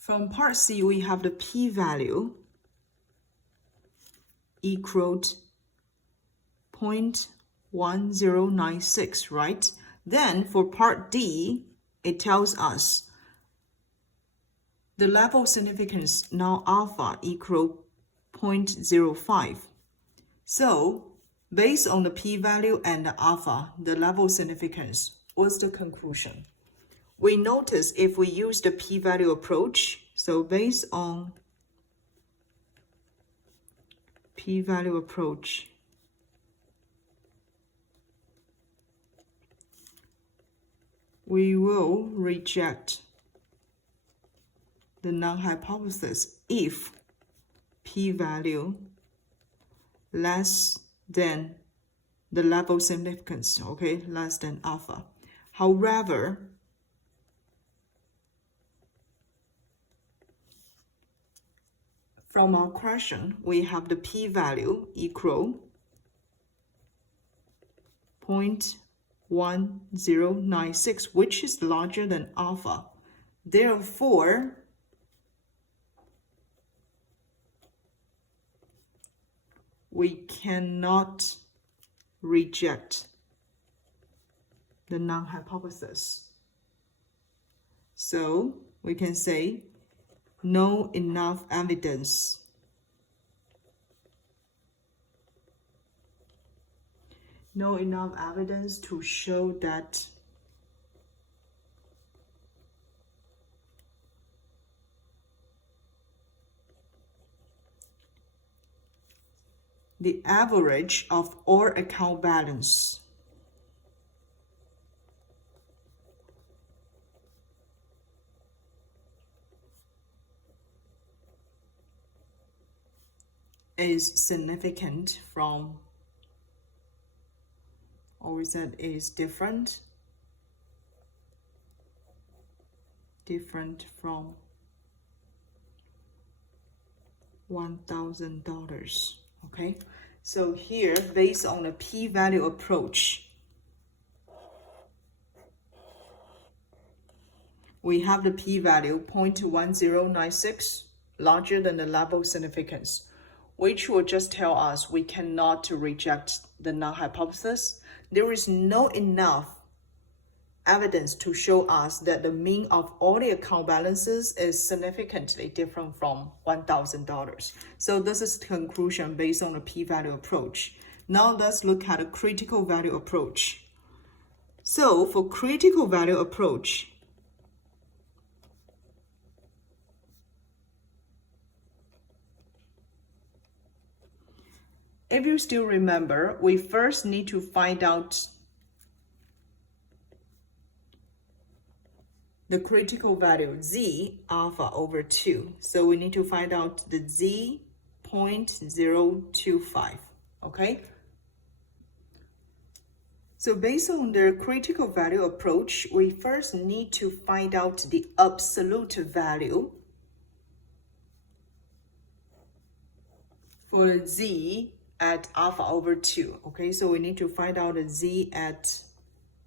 From part C, we have the p-value equaled 0.1096, right? Then for part D, it tells us the level of significance now alpha equal 0.05. So based on the p-value and the alpha, the level of significance, what's the conclusion? We notice if we use the p-value approach, so based on p-value approach, we will reject the null hypothesis if p-value less than the level of significance, okay, less than alpha. However, from our question, we have the p-value equal 0.1096, which is larger than alpha. Therefore, we cannot reject the null hypothesis. So we can say no enough evidence to show that the average of all account balance is significant from, or we said is different from $1,000. Okay, so here, based on the p-value approach, we have the p-value 0.1096 larger than the level of significance, which will just tell us we cannot reject the null hypothesis. There is no enough evidence to show us that the mean of all the account balances is significantly different from $1,000. So this is the conclusion based on the p-value approach. Now let's look at a critical value approach. So for critical value approach, if you still remember, we first need to find out the critical value z alpha over 2. So we need to find out the z 0.025, okay? So based on the critical value approach, we first need to find out the absolute value for z at alpha over 2, okay? So we need to find out the z at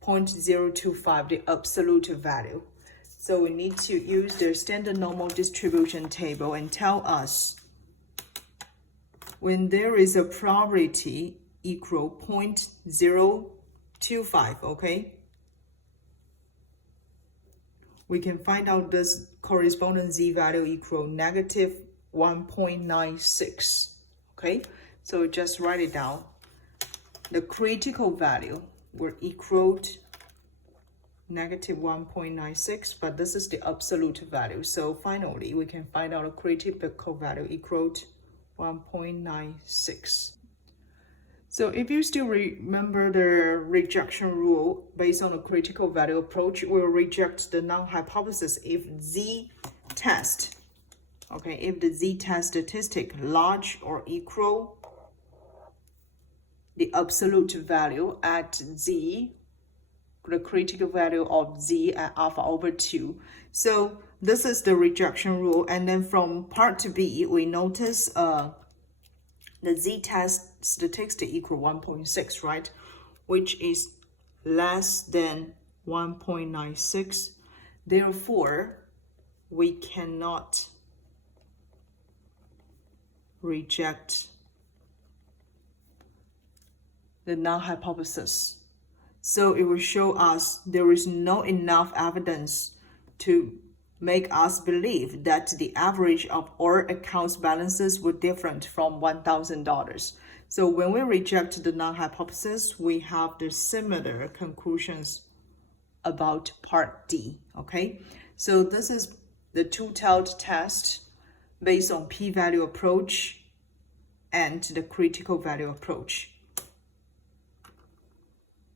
0.025, the absolute value. So we need to use the standard normal distribution table and tell us when there is a probability equal 0.025, okay? We can find out this corresponding z value equal negative 1.96, okay? So just write it down. The critical value will equal negative 1.96, but this is the absolute value. So finally, we can find out a critical value equal to 1.96. So if you still remember the rejection rule based on a critical value approach, we'll reject the null hypothesis if z-test, okay, if the z-test statistic large or equal the absolute value at z, the critical value of z at alpha over 2. So this is the rejection rule. And then from part B, we notice the z-test statistic equal 1.6, right? Which is less than 1.96. Therefore, we cannot reject the null hypothesis. So it will show us there is not enough evidence to make us believe that the average of all accounts balances were different from $1,000. So when we reject the null hypothesis, we have the similar conclusions about part D, okay? So this is the two-tailed test based on p-value approach and the critical value approach.